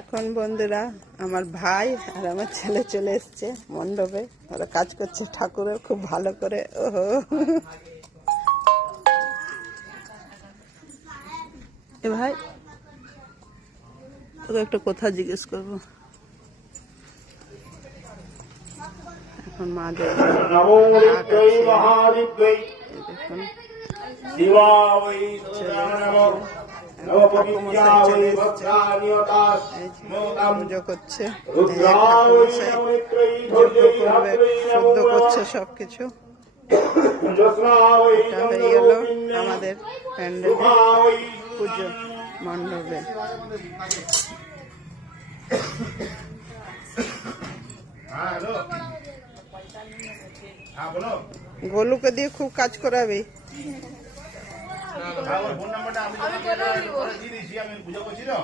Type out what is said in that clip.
এখন বন্ধুরা আমার ভাই আর আমার ছেলে চলে এসছে মণ্ডপে। ওরা কাজ করছে ঠাকুরের খুব ভালো করে। ওহো, এ ভাই তোকে একটা কথা জিজ্ঞেস করবো। এখন মা দেখুন পুজো করছে, শুদ্ধ করছে সবকিছু। এটা হয়ে গেল আমাদের প্যান্ডেল পুজো মণ্ডপে। গোলুকে দিয়ে খুব কাজ করাবি। ফোন নাম্বারটা আমি দিয়ে দিয়েছি, আমি বুঝে করছি না।